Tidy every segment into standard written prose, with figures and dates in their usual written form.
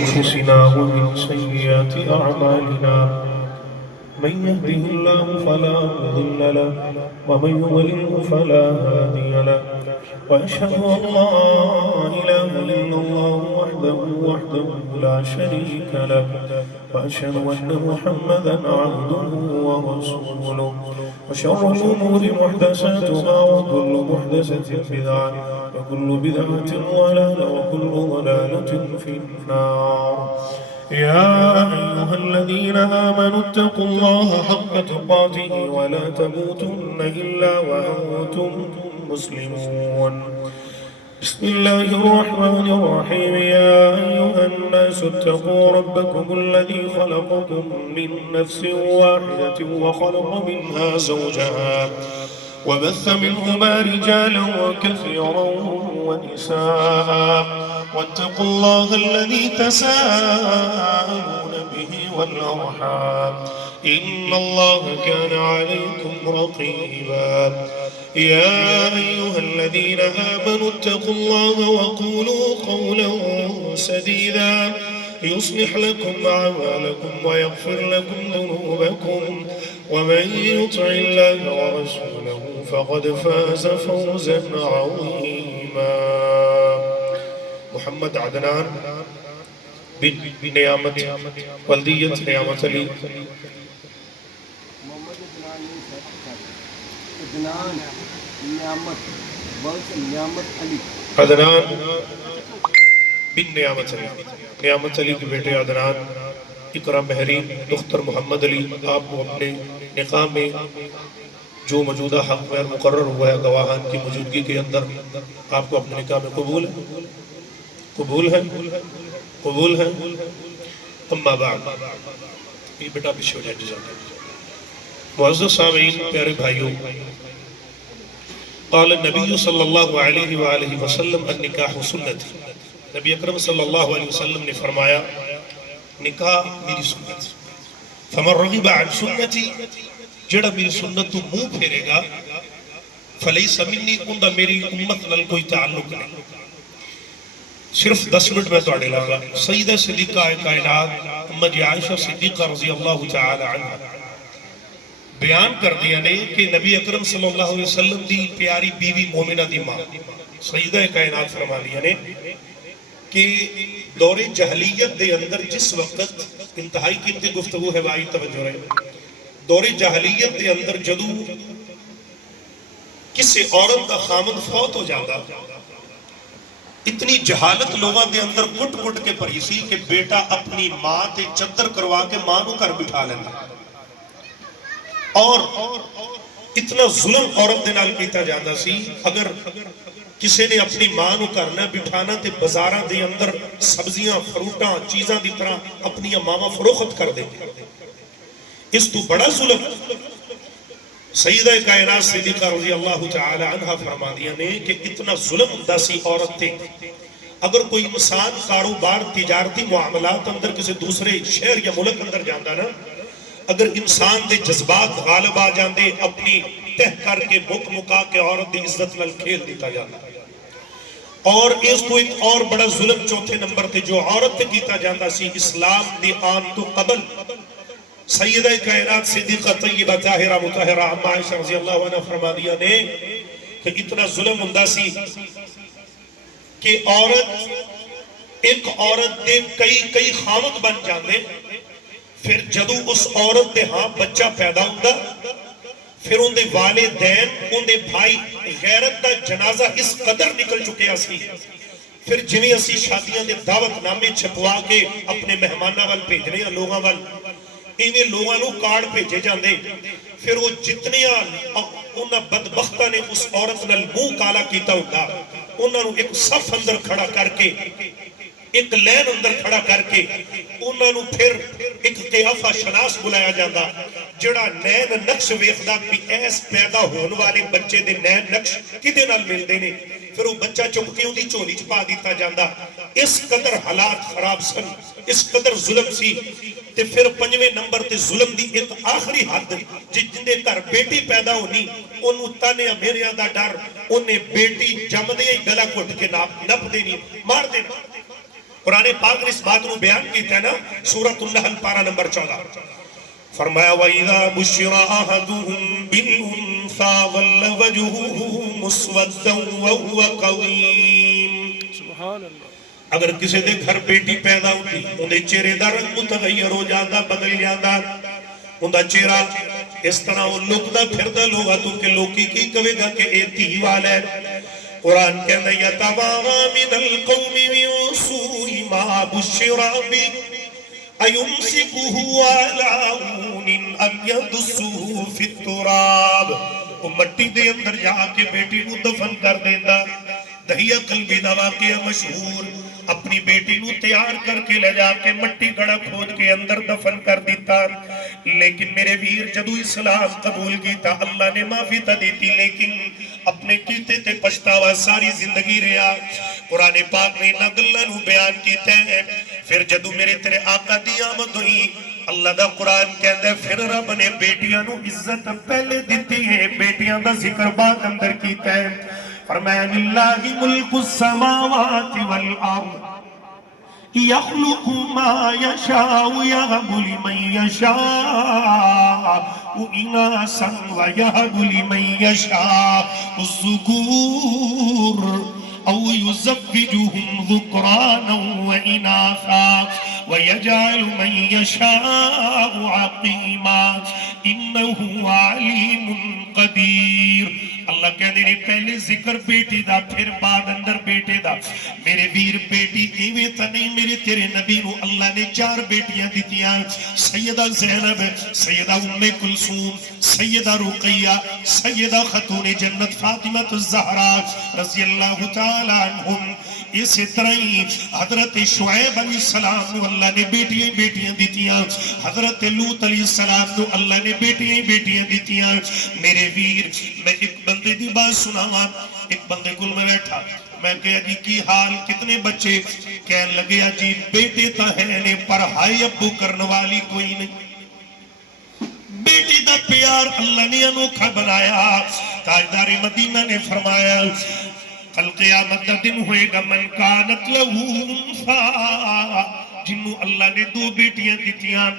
أنفسنا ومن سيئات أعمالنا من يهده الله فلا مضل له ومن يضلل فلا هادي له وأشهد أن لا إله إلا الله وحده لا شريك له وأشهد أن محمدا عبده ورسوله وشر الأمور محدثاتها وكل محدثة بدعة وكل بدعة ضلالة وكل ضلالة في النار. يا أيها الذين آمنوا اتقوا الله حق تقاته ولا تموتن إلا وأنتم مسلمون. بسم الله الرحمن الرحيم. يا أيها الناس اتقوا ربكم الذي خلقكم من نفس واحدة وخلق منها زوجها وبث منهما رجالا كثيرا ونساء واتقوا الله الذي تساءلون به والأرحام إن الله كان عليكم رقيبا. يا أيها الذين آمنوا اتقوا الله وقولوا قولا سديدا يصلح لكم أعمالكم ويغفر لكم ذنوبكم ومن يطع الله ورسوله فقد فاز فوزا عظيما. محمد عدنان بن نعمت والدیت نعمت علی عدنان بن نعمت علی، نعمت علی کے بیٹے عدنان اقرا مہرین دختر محمد علی، آپ کو اپنے نکاح میں جو موجودہ حق مہر مقرر ہوا ہے گواہان کی موجودگی کے اندر آپ کو اپنے نکاح میں قبول ہے؟ قبول ہے؟ قبول ہے؟ اما بعد، یہ بیٹا پیچھے ہو جائے جزاک اللہ. معزز سامعین، پیارے بھائیوں، قال النبی صلی اللہ علیہ وآلہ وسلم النکاح سنتی. نبی اکرم صلی اللہ علیہ وسلم نے فرمایا نکاح میری سنت. فمن رغب عن سنتی، جڑا میری سنت تو منہ پھیرے گا، فلیس منی، اندہ میری امت نل کوئی تعلق نہیں. صرف 10 منٹ میں توڑے لگا. سیدہ صدیقہ کائنات اما جی عائشہ صدیقہ رضی اللہ تعالی عنہ بیان کر دیا نے کہ نبی اکرم صلی اللہ علیہ وسلم دی پیاری بیوی مومنہ دی ماں سیدہ کائنات فرما دیا نے کہ دور جہلیت دے اندر جس وقت انتہائی قیمتی گفتگو ہے بھائی توجہ رہے، دور جہلیت دے اندر جدو کسی عورت کا خامد فوت ہو جاتا، اتنی جہالت لوگاں دے اندر گھٹ گھٹ کے پڑی سی کہ بیٹا اپنی ماں تے چدر کروا کے ماں نو کر بٹھا لینا، اور اتنا ظلم عورت دے نال کیتا جاندہ سی. اگر کسی نے اپنی ماں نو کرنا بٹھانا تے بازاراں دے اندر سبزیاں فروٹاں چیزاں دی طرح اپنی ماما فروخت کر دے. اس تو بڑا ظلم سیدہ کائنات صدیقہ رضی اللہ تعالی عنہ فرما دیا نے کہ اتنا ظلم ہوتا سی عورت تے. اگر کوئی انسان کاروبار تجارتی معاملات اندر کسی دوسرے شہر یا ملک اندر جاندہ نا، اگر انسان دے جذبات غالب آ جاندے اپنی تہ کر کے مک مکا کے عورت دی عزت نال کھیل دیتا جاندہ. اور اس کو ایک اور بڑا ظلم چوتھے نمبر تے جو عورت تے کیتا جاندہ سی اسلام دی آن تو قبل سیدہ کائنات صدیقہ طیبہ طاہرہ مطہرہ اما عائشہ رضی اللہ عنہ فرما دیا نے کہ اتنا ظلم ہوندہ سی کہ ایک عورت دے کئی خامد بن جاندے. پھر جدو اس عورت دے ہاں بچہ پیدا ہوندہ، پھر ان دے والدین ان دے بھائی غیرت دا جنازہ اس قدر نکل چکے اسی. پھر جنہیں اسی شادیاں دے دعوت نامے چھپوا کے اپنے مہمانہ وال بھیجنے ہیں لوگاں وال، ایویں لوگاں نو کارڈ بھیجے جاندے. پھر وہ جتنے انہاں بدبختہ نے اس عورت نال منہ کالا کیتا ہوتا، انہاں نو ایک صف اندر کھڑا کر کے، ایک لین اندر کھڑا کر کے انہاں نو پھر ایک قیافہ شناس بلایا جاندہ جڑا نین نقش ویخدہ بھی ایس پیدا ہون والے بچے دے نین نقش کدے نال مل دینے. پھر وہ بچہ چپکیوں دی چولی چپا دیتا جاندہ. اس قدر حالات خراب سن، اس قدر ظلم سی. تے پھر 5ویں نمبر تے ظلم دی ایک آخری حد جن دے گھر بیٹی پیدا ہونی انہوں تانے میریاں دا ڈر، انہیں بیٹی جم دے گلا گھٹ کے نپ دینی، مار دینا. قرآن پاک نے اس بات کو بیان کیتا ہے نا، سورۃ النحل پارہ نمبر 14، فرمایا وَإِذَا بُشِّرَ أَحَدُهُم بِالْأُنثَىٰ ظَلَّ وَجْهُهُ مُسْوَدًّا وَهُوَ كَظِيمٌ۔ سبحان اللہ۔ اگر کسی دے گھر بیٹی پیدا ہوتی اندے چہرے دا رنگ متغیر ہو جاتا، بدل جاتا، اندہ چہرہ اس طرح وہ لکدا پھردا لوگا تو کہ لوکی کی کہے گا کہ اے تھی والا ہے۔ قرآن کہنا یتبارا من القوم من سوء ما بشر بہ ایمسکہ علی ہون ام یدسہ فی التراب۔ وہ مٹی دے اندر جا کے بیٹی کو دفن کر دیندہ۔ دہیہ قلبی دا واقعہ مشہور، اپنی بیٹی کو تیار کر کے لے جا کے مٹی گڑا کھود کے اندر دفن کر دیتا، لیکن میرے ویر جدو اسلام قبول کیتا اللہ نے معافی تا دیتی، لیکن اپنے کیتے تے پچھتاوا ساری زندگی رہا۔ قرآن پاک نے نگلہ نو بیان کیتے ہیں، پھر جدو میرے تیرے آقا دی آمد ہوئی، اللہ دا قرآن کہندے پھر رب نے بیٹیاں نو عزت پہلے دیتی ہے، بیٹیاں دا ذکر بعد اندر کیتا ہے۔ فرمایا للہ ملک السماوات والارض یخلق ما یشاء یہب لمن یشاء اناسا ویہب لمن یشاء الذکور او یزوجہم ذکرانا واناثا ویجعل من یشاء عقیما انہو علیم قدیر۔ اللہ کہہ دے پہلے ذکر بیٹی دا پھر بعد اندر بیٹے دا۔ میرے ویر بیٹی ایویں تا نہیں، میرے تیرے نبی نو اللہ نے 4 بیٹیاں دیتیاں، سیدہ زینب، سیدہ ام کلثوم، سیدہ رقیہ، سیدہ خاتون جنت فاطمہ الزہرا رضی اللہ تعالی عنہم۔ اسی طرح ہی حضرت شعیب علیہ السلام نو اللہ نے بیٹیاں دیتیاں، حضرت لوط علیہ السلام نو اللہ نے بیٹیاں دیتیاں۔ میرے ویر میں ایک بندے دی بات سناواں، ایک بندے کل میں بیٹھا، میں کہا جی کی حال کتنے بچے؟ کہنے لگے جی بیٹے تا ہے نے پر ہائی ابو کرنے والی کوئی نہیں۔ بیٹی دا پیار اللہ نے انوکھا بنایا۔ تاجدار مدینہ نے فرمایا کل قیامت دا دن ہوئے گا من کانت لہو انثیٰ، جنہوں اللہ نے 2 بیٹیاں دیتیاں،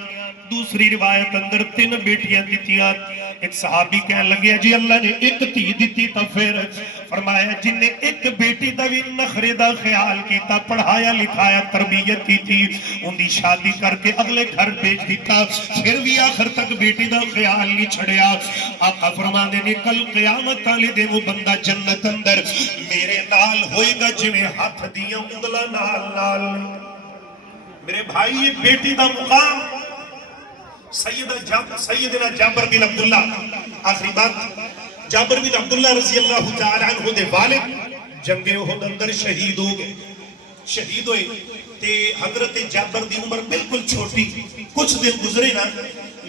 دوسری روایت اندر 3 بیٹیاں دیتیاں۔ ایک صحابی کہنے لگے جی اللہ نے 1 تھی دیتی تا پھر فرمایا جن نے 1 بیٹی دا بھی نخرے دا خیال کیتا، پڑھایا لکھایا تربیت کی تھی، ان دی شادی کر کے اگلے گھر بیچ دیتا، پھر بھی آخر تک بیٹی دا خیال نہیں چھڑیا۔ آقا فرمانے نے کل قیامت والے دن وہ بندہ جنت اندر میرے نال ہوئے گا جویں ہاتھ دیاں انگلا نال۔ میرے بھائی یہ بیٹی دا مقام سیدنا جابر بن عبداللہ، آخری بات، جابر بن عبداللہ رضی اللہ تعالی عنہ دے والد جنگ احد اندر شہید ہو گئے، شہید ہوئے تے حضرت جابر دی عمر بالکل چھوٹی، کچھ دن گزرے نا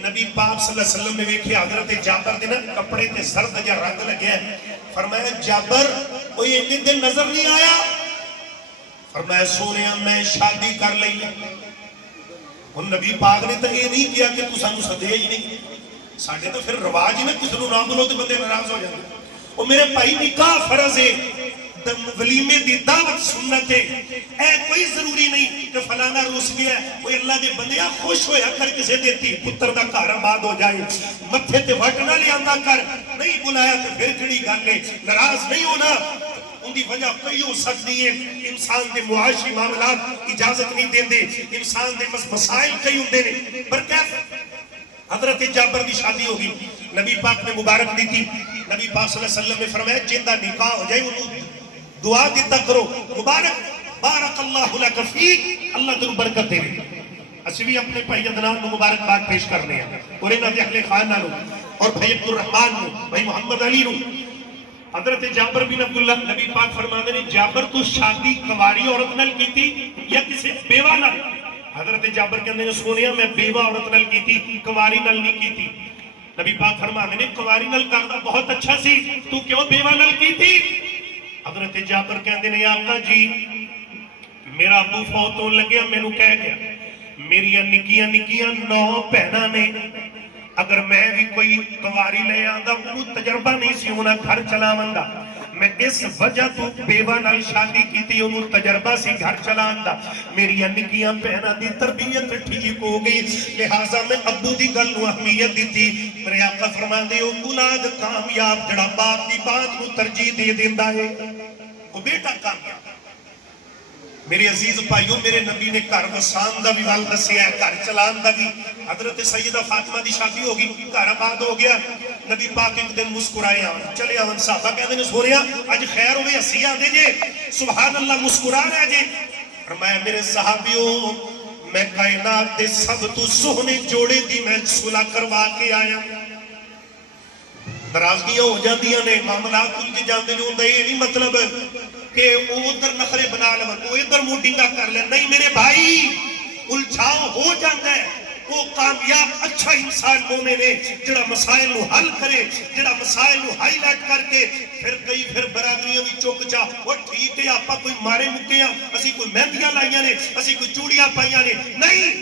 نبی پاک صلی اللہ علیہ وسلم نے ویکھے حضرت جابر دے نا کپڑے تے زرد جا رنگ لگیا ہے، فرمایا جابر کوئی اتنے دن نظر نہیں آیا؟ فرمایا سونیا میں شادی کر لئی۔ ان نبی پاک نے تو یہ نہیں کیا کہ تو سانو سدے ہی نہیں، ساڑھے تو پھر رواج ہی میں کسی نو نہ بولو تو بندے ناراض ہو جاتے۔ اور میرے بھائی نکاح فرض ہے، ولیمے دی دعوت سنت ہے، اے کوئی ضروری نہیں کہ فلانا روس گیا ہے، کوئی اللہ دے بندیاں خوش ہویا کر کسے دیتی پتر دا کار آباد ہو جائے، متھے تے وٹ نہ لے آندا کر، نہیں بلایا تو پھر کھڑی گل ہے، ناراض نہیں ہونا۔ ان دی وجہ کوئی ہو سکتی ہے، انسان دے معاشی معاملات اجازت نہیں دیں دے، انسان دے مسائل کئی ہوں دے، پر کیسے حضرت جابر دی شادی ہوگی، نبی پاک نے مبارک دی تھی، نبی پاک صلی اللہ علیہ وسلم نے فرمایا جندہ نکاح ہو جائے انہوں دعا دیتا کرو، مبارک بارک اللہ لک فیک، اللہ تنو برکت دے رہے۔ اسی بھی اپنے بھائی عدنان نو مبارک بات پیش کرنے ہیں، اور انہاں دے اہل خانہ نو، اور بھائی عبد الرحمن نو، بھائی محمد علی نو۔ حضرت جابر بن عبداللہ نبی پاک فرمانے نے جابر تو شادی کنواری عورت نال کی تھی یا کسی بیوہ نال؟ حضرت جابر کہنے نے سونیا میں بیوہ عورت نال کی تھی، کنواری نال نہیں کی تھی۔ نبی پاک فرمانے نے کنواری نال کرنا بہت اچھا سی، تو کیوں بیوہ نال کی تھی؟ حضرت جابر کہنے نے آقا جی میرا ابو فوت ہون لگیا، میں نو کہہ گیا میری نکیاں 9 بہناں نے، اگر میں بھی کوئی کنواری لے آندا وہ تجربہ نہیں سی ہونا گھر چلا مندا، میں اس وجہ تو بیوہ نال شادی کی تھی انہوں تجربہ سی گھر چلان دا میری انکیاں پہنا دی تربیت ٹھیک ہو گئی لہٰذا میں ابو دی گل نو اہمیت دی تھی میرے آقا فرما دے اولاد کامیاب جڑا باپ دی بات نو ترجیح دے دیندہ ہے وہ بیٹا کامیاب میرے عزیز بھائیوں میرے نبی نے گھر وسان دا بھی وال دسیا ہے گھر چلان دا بھی حضرت سیدہ فاطمہ دی شادی ہوگی گھر آباد ہو گیا نبی پاک ایک دن مسکرائے آن چلے آن صحابہ کہہ دیں سوریا آج خیر ہوئے ہسی آدھے جے سبحان اللہ مسکرا رہے جے فرمایا میرے صحابیوں میں کائنات دے سب تو سہنے جوڑے دی میں صلح کروا کے آیا ناراضگیاں ہو جاندیاں نے معاملات ان کے جاندے جو ہوندہ یہ نہیں مطلب کہ وہ ادھر نخرے بنا لیں وہ ادھر موڈنگا کر لیں نہیں میرے بھائی الجھاؤ ہو جاندہ ہے وہ کامیاب اچھا انسان مومن ہے جڑا مسائل نو حل کرے جڑا مسائل نو ہائی لائٹ کر کے پھر برادریوں بھی چوک چاہ وہ ٹھیک ہے آپا کوئی مارے مکیاں اسی کوئی مہندیاں لائیاں نے اسی کوئی چوڑیاں پائیاں نے نہیں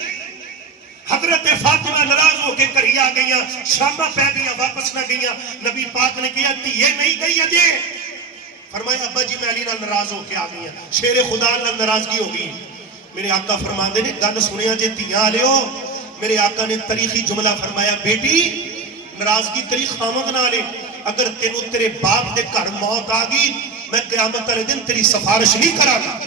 حضرت فاطمہ ناراض ہو کے کری آ گئیاں شامہ پہ گئیاں واپس نہ گئیاں نبی پاک نے کہا تیئے نہیں گئی اجے فرمایا ابا جی میں علی نال ناراض ہو کے آ گئی ہیں شیر خدا نال ناراضگی ہو گئی میرے آقا فرما دے نے گل سنیا جے تیاں لے ہو میرے آقا نے تاریخی جملہ فرمایا بیٹی ناراضگی تیری خامد نہ لے اگر تینو تیرے باپ دے گھر موت آ گئی میں قیامت والے دن تیری سفارش نہیں کرا گا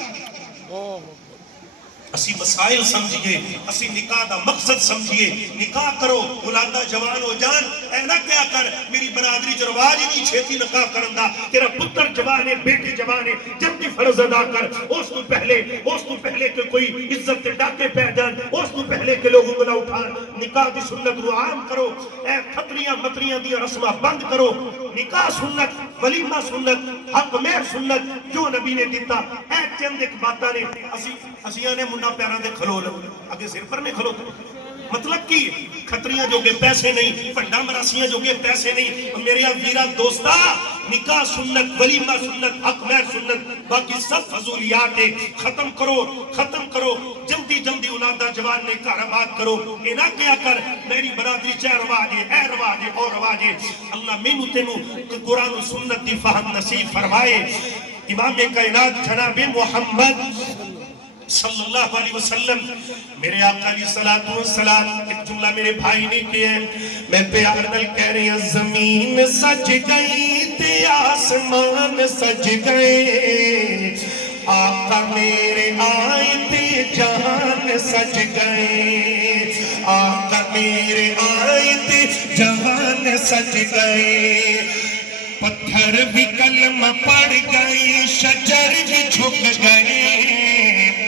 اسی مسائل سمجھئے اسی نکاح دا مقصد سمجھئے نکاح کرو اولادہ جوان ہو جان اے نہ کیا کر میری برادری جو رواج نہیں چھیتی نکاح کرندہ تیرا پتر جوان ہے بیٹی جوان ہے جلدی فرض ادا کر اس تو پہلے کہ کوئی عزت تے ڈاکے پہ جان اس تو پہلے کہ لوگ انگلہ اٹھان نکاح دی سنت رو عام کرو اے خطریاں مطریاں دی رسمہ بند کرو نکاح سنت ولیمہ سنت حق مہر سنت جو نبی نے دیتا اے چند ایک باتاں نے اسیاں نے منڈا پیران دے کھلو لو اگے سر پر نہیں کھلو مطلب کی خطریاں جو کہ پیسے نہیں پنڈا مراسیاں جو کہ پیسے نہیں میرے ویرہ دوستا نکاح سنت ولیمہ سنت حق مہر سنت باقی سب فضولیات ختم کرو جلدی اولادہ جوان نے کا رباد کرو یہ نہ کیا کر میری برادری چاہ رواجے اے رواجے اور رواجے اللہ میں تینو قرآن و سنت دی فہم نصیب فرمائے امام کائنات جناب محمد صلی اللہ علیہ وسلم میرے آقا علیہ السلام ایک جملہ میرے بھائی نے کیا ہے میں پیار نل کہہ رہی ہیں زمین سج گئی تے آسمان سج گئے آقا میرے آئے تے جہان سج گئے آقا میرے آئے تے جہان سج گئے پتھر بھی کلمہ پڑھ گئے شجر بھی جھک گئے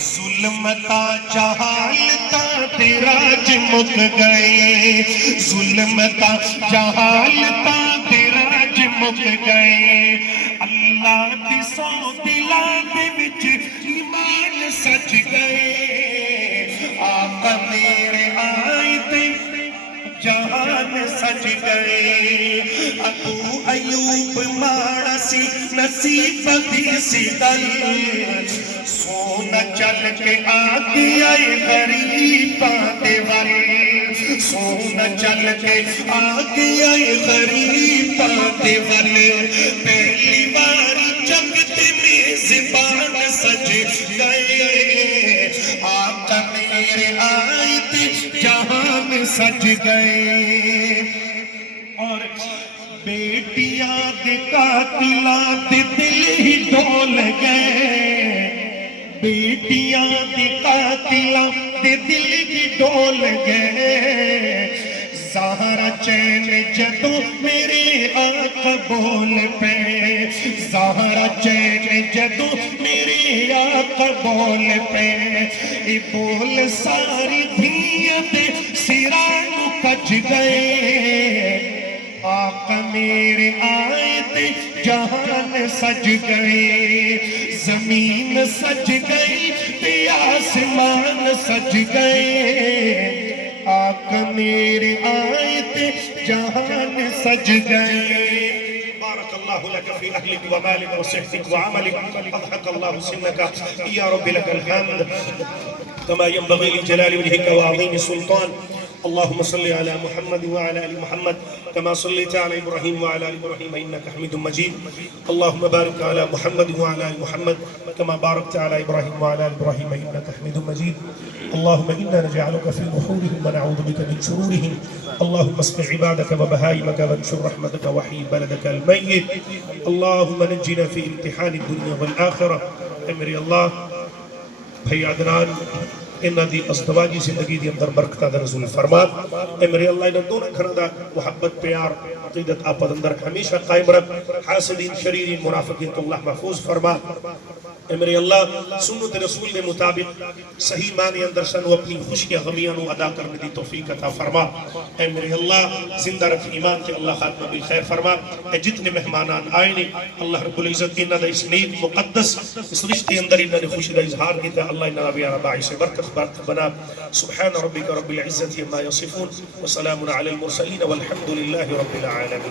ظلمتا جہالتا تیراج مک گئے ظلمتا جہالتا تیراج مک گئے اللہ دی سو دلان دے وچ ایمان سج گئے آقا میرے آئے تے جہان سج گئے ابو ایوب ماڑا سی نصیب دی سی دل سونا چل کے آگے آئے غریباں دے ول سونا چل کے آگے آئے غریباں دے ول پہلی باری جگت میں زبان سج گئے آقا میرے آئے تے جہان سج گئے اور بیٹیاں دے قاتلاں دے دل ہی ڈول گئے بیٹیاں دے قاتلاں دے دل ہی ڈول گئے زہرا چین جدو میرے آقا بول پہ زہرا چین جدو میرے آقا بول پہ ای بول ساری دھیاں دے سرانو کج گئے آقا میرے آئے تے جہان سج گئے زمین سج گئی تے آسمان سج گئے آقا میرے آئے تے جہان سج گئے بارک اللہ لك في أهلك ومالك وصحتك وعملك أضحك الله سنك يا رب لك الحمد كما ينبغي لجلال وجهك وعظيم سلطان اللهم صل على محمد وعلى ال محمد كما صليت على ابراهيم وعلى ال ابراهيم انك حميد مجيد. اللهم بارك على محمد وعلى ال محمد كما باركت على ابراهيم وعلى ال ابراهيم انك حميد مجيد. اللهم انا نجعلك في نحورهم ونعوذ بك من شرورهم. اللهم اسق عبادك وبهائمك وانشر رحمتك وحي بلدك الميت. اللهم نجنا في امتحان الدنيا والاخره. اے میرے اللہ بھائی عدنان انہاں دی ازدواجی زندگی دی اندر برکتہ دا نزول فرما. اے میرے اللہ انہاں دونوں گھراں دا محبت پیار عقیدت آپد اندر ہمیشہ قائم رکھ. حاسدین شریرین منافقین تو اللہ محفوظ فرما. اے میرے اللہ سنت رسول کے مطابق صحیح معنی اندر سنو اپنی خوشیاں غمیاں نو ادا کرنے دی توفیق عطا فرما. اے میرے اللہ زندہ رکھ ایمان تے اللہ خاتمہ بالخیر فرما. اے جتنے مہمانان آئے نے اللہ رب العزت انہاں دا اس نیک مقدس اس رشتے اندر انہاں نے خوشی دا اظہار کیتا. اللہ انہاں بیان باعث برکت بنا. سبحان ربک رب العزت عما یصفون وسلام علی المرسلین والحمد للہ رب العالمین.